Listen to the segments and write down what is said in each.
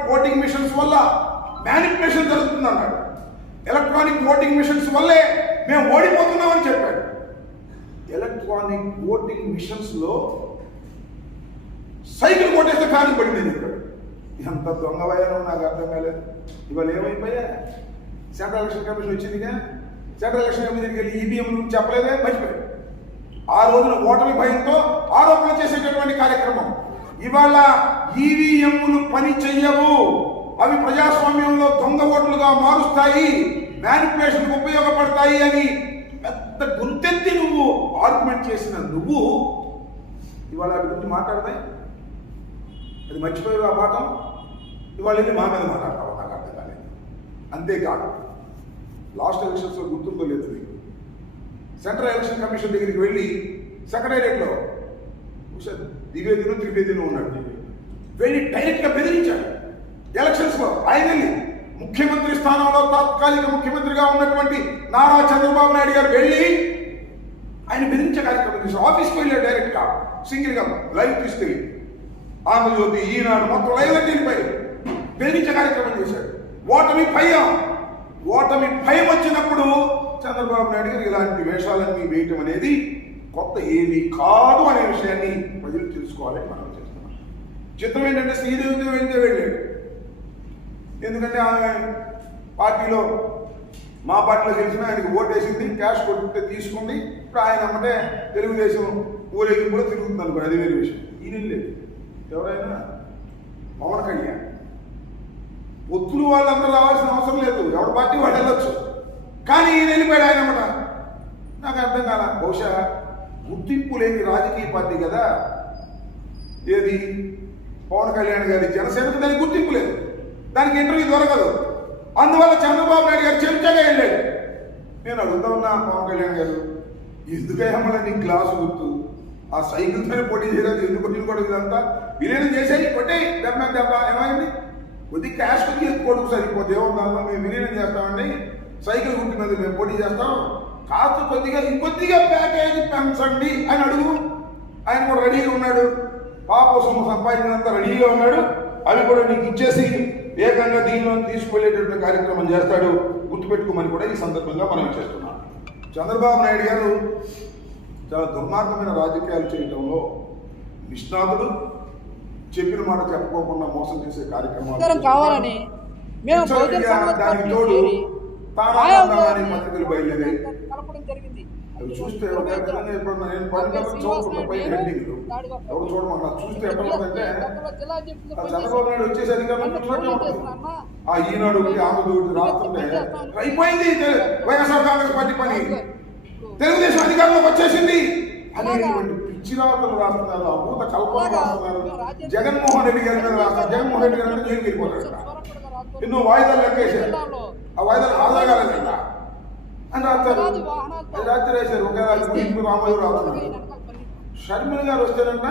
Electronic voting machines వల్ల manipulation జరుగుతుంది అన్నాడు. ఎలక్ట్రానిక్ ఓటింగ్ మిషన్స్ వల్లే మేము ఓడిపోతున్నామని చెప్పాడు. ఎలక్ట్రానిక్ ఓటింగ్ మిషన్స్ లో సైకిల్ కొట్టేస్తే ఫ్యాన్ పడింది చెప్పాడు. ఎంత దొంగవయ్యానో నాకు అర్థం కాలేదు. ఇవాళ ఏమైపోయా? సెంట్రల్ ఎలక్షన్ కమిషన్ వచ్చిందిగా, సెంట్రల్ ఎలక్షన్ కమిషన్కి వెళ్ళి ఈవీఎం గురించి చెప్పలేదే, మర్చిపోయాడు. ఆ రోజున ఓటమి భయంతో ఆరోపణ చేసేటటువంటి కార్యక్రమం. ఇవాళ ఈవీఎంలు పని చెయ్యవు, అవి ప్రజాస్వామ్యంలో దొంగ ఓట్లుగా మారుస్తాయి, మ్యానిపులేషన్కి ఉపయోగపడతాయి అని పెద్ద గుంతెత్తి నువ్వు ఆర్గ్యుమెంట్ చేసిన నువ్వు ఇవాళ వాటి గురించి మాట్లాడతాయి. అది మర్చిపోయావు ఆ పాఠం. ఇవాళ వెళ్ళి మా మీద మాట్లాడతావు, నాకు అర్థం కాలేదు. అంతేకాదు, లాస్ట్ ఎలక్షన్స్లో గుర్తుందో లేదు మీకు, సెంట్రల్ ఎలక్షన్ కమిషన్ దగ్గరికి వెళ్ళి సెక్రటేరియట్లో ద్వివేదిను త్రివేదిను ఉన్నాడు, వెళ్ళి డైరెక్ట్గా బెదిరించాడు. ఎలక్షన్స్లో ఆయన వెళ్ళి ముఖ్యమంత్రి స్థానంలో తాత్కాలిక ముఖ్యమంత్రిగా ఉన్నటువంటి నారా చంద్రబాబు నాయుడు గారు వెళ్ళి ఆయన బెదిరించే కార్యక్రమం చేశారు. ఆఫీస్కి వెళ్ళాడు డైరెక్ట్గా, సింగిల్గా లైవ్ తీసుకెళ్ళి ఆంధ్రజ్యోతి, ఈనాడు మొత్తం లైవ్ వెళ్ళిపోయి బెదిరించే కార్యక్రమం చేశాడు. ఓటమి భయం వచ్చినప్పుడు చంద్రబాబు నాయుడు గారు ఇలాంటి వేషాలన్నీ వేయటం అనేది కొత్త ఏమీ కాదు అనే విషయాన్ని ప్రజలు తెలుసుకోవాలని మనం చేస్తున్నాం. చిత్రం ఏంటంటే శ్రీదేవితో వెళ్ళాడు. ఎందుకంటే ఆమె పార్టీలో, మా పార్టీలో గెలిచిన ఆయనకి ఓటేసింది, క్యాష్ కొట్టుకుంటే తీసుకుంది. ఇప్పుడు ఆయన అమ్మటే తెలుగుదేశం ఊరేగింపులో తిరుగుతుంది అనుకో, అది వేరే విషయం. ఈయన లేదు, ఎవరైనా పవన్ కళ్యాణ్ ఒత్తులు వాళ్ళందరూ రావాల్సిన అవసరం లేదు, ఎవరి పార్టీ వాళ్ళు వెళ్ళొచ్చు. కానీ ఈయన వెళ్ళిపోయాడు ఆయన అన్నమాట. నాకు అర్థం కాల, బహుశా గుర్తింపు లేని రాజకీయ పార్టీ కదా ఏది పవన్ కళ్యాణ్ గారి జనసేనకు, దానికి గుర్తింపు లేదు, దానికి ఇంటర్వ్యూ దొరకదు. అందువల్ల చంద్రబాబు నాయుడు గారు చెంచగా వెళ్ళాడు. నేను అడుగుతా ఉన్నా, పవన్ కళ్యాణ్ గారు ఎందుకమ్మల నీ గ్లాసు గుర్తు ఆ సైకిల్తోనే పోటీ చేయలేదు, ఎందుకు కూడా ఇదంతా విలీనం చేసేది, కొట్టే దెబ్బ ఏమైంది, కొద్ది క్యాష్ కొద్ది కొడుకు సరిపోతే ఏమన్నా మేము విలీనం చేస్తామండి, సైకిల్ గుర్తు మీద మేము పోటీ చేస్తాం, కాస్త కొద్దిగా ఇంకొద్దిగా ప్యాకేజీ పెంచండి అని అడుగు. ఆయన కూడా రెడీగా ఉన్నాడు, పాప సొమ్ము సంపాదించినంత రెడీగా ఉన్నాడు. అవి కూడా నీకు ఇచ్చేసి ఏకంగా దీనిలో తీసుకువెళ్ళేటటువంటి కార్యక్రమం చేస్తాడు, గుర్తుపెట్టుకోమని కూడా ఈ సందర్భంగా మనం చేస్తున్నాం. చంద్రబాబు నాయుడు గారు చాలా దుర్మార్గమైన రాజకీయాలు చేయడంలో నిష్ణాతుడు. చెప్పిన మాట చెప్పుకోకుండా మోసం చేసే కార్యక్రమాలు కావాలని దానికి తోడు తారాని పత్రికలు బయలుదేరాయి. అవి చూస్తే ఎప్పుడన్నా నేను 10 గంటలు చూడకుండా పై హెడ్డింగ్లు ఎవరు చూడమన్నా చూస్తే ఎట్లా ఉంటుందంటే చంద్రబాబు నాయుడు వచ్చేసి అధికారులు ఉంటుంది. ఆ ఈనాడు ఒకటి ఆంధ్రజ్యోతి రాస్తుంటే అయిపోయింది వైఎస్ఆర్ కాంగ్రెస్ పార్టీ పని, తెలుగుదేశం అధికారంలోకి వచ్చేసింది అనేటువంటి పిచ్చి రాతలు రాస్తున్నారు, అభూత కల్పన రాస్తున్నారు. జగన్మోహన్ రెడ్డి గారి మీద రాస్తారు, జగన్మోహన్ రెడ్డి గారి జైలుకి వెళ్ళిపోతారు. ఎన్నో వాయిదాలు లెక్కేశారు, ఆ వాయిదాలు ఆదా కాలేదంట అని రాస్తారు. అది రాత్రి వేశారు. ఒక రామయ్య రాస్తున్నారు. షర్మిల గారు వస్తేనంట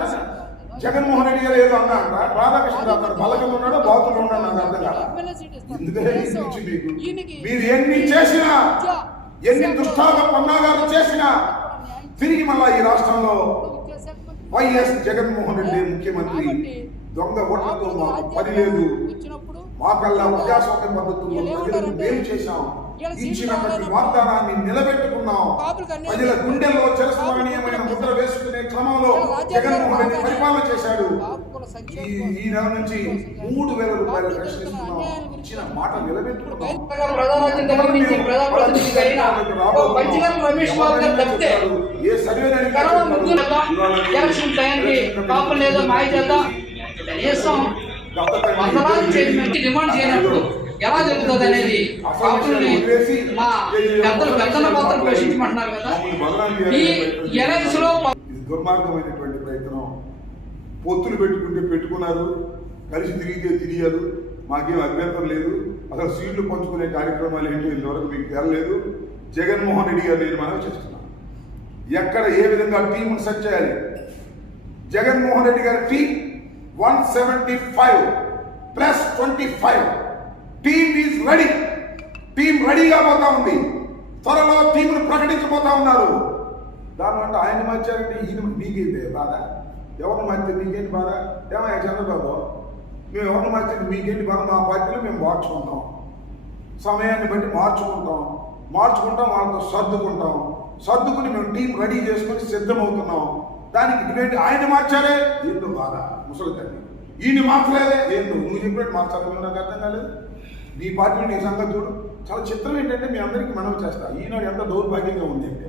జగన్మోహన్ రెడ్డి గారు ఏదో అన్నా అంట, రాధాకృష్ణ రాస్తారు బలకంగా ఉన్నాడో బాతుల్లో ఉన్నాడు, నాకు అర్థం కాదు. ఎందుకంటే మీకు మీరు ఎన్ని చేసినా, ఎన్ని దుష్టాల పన్నాగాలు చేసినా తిరిగి మళ్ళా ఈ రాష్ట్రంలో వైఎస్ జగన్మోహన్ రెడ్డి ముఖ్యమంత్రి. దొంగ ఓట్లతో మాకు పని లేదు, మాకల్లా ప్రజాస్వామ్య పద్ధతుల్లో ప్రజలకు మేలు చేశాం, ఇచ్చిన ప్రతి వాగ్దానాన్ని నిలబెట్టుకున్నాం, ప్రజల గుండెల్లో చిరస్మరణీయమైన ముద్ర వేసుకునే క్రమంలో జగన్మోహన్ రెడ్డి పరిపాలన చేశాడు. ఈ నెల నుంచి 3,000 రూపాయలు పెన్షన్ ఇస్తున్నాం, ఇచ్చిన మాట నిలబెట్టుకున్నాం. ఏ సర్వే డిమాండ్ చేయనప్పుడు ఎలా జరుగుతుంది అనేది మా పెద్దల పాత్ర ప్రశ్నించమంటున్నారు కదా. ఈ ఎలక్స్ లో దుర్మార్గమైనటువంటి ప్రయత్నం. పొత్తులు పెట్టుకుంటే పెట్టుకున్నారు, కలిసి తిరిగితే తిరిగారు, మాకేం అభ్యంతరం లేదు. అసలు సీట్లు పంచుకునే కార్యక్రమాలు ఏంటో ఇంతవరకు మీకు తెరలేదు. జగన్మోహన్ రెడ్డి గారు నేను మనం చేస్తున్నాను, ఎక్కడ ఏ విధంగా టీంను సెట్ చేయాలి. జగన్మోహన్ రెడ్డి గారి team 175+25 team is ready. Team రెడీగా పోతా ఉంది. త్వరలో టీంను ప్రకటించబోతా ఉన్నారు. దానివల్ల ఆయన మార్చారంటే ఈయన మీకేంటి బాధ, ఎవరిని మార్చారు నీకేంటి బాధ? ఏమయ్యా చంద్రబాబు, మేము ఎవరిని మార్చండి మీకేంటి బాగా మా పార్టీలో మేము మార్చుకుంటాం, సమయాన్ని బట్టి మార్చుకుంటాం, వాళ్ళతో సర్దుకుని మేము టీం రెడీ చేసుకొని సిద్ధమవుతున్నాం. దానికి డిబేట్ ఆయన మార్చారే ఏందో బాధ ముసలి తల్లి, ఈయన మార్చలేదే ఏందో నువ్వు చెప్పినట్టు మార్చాలి. నాకు అర్థం కాలేదు. నీ పార్టీలో నీ సంగతి చూడు. చాలా చిత్రం ఏంటంటే మీ అందరికీ మనవి చేస్తా, ఈనాడు ఎంత దౌర్భాగ్యంగా ఉంది అంటే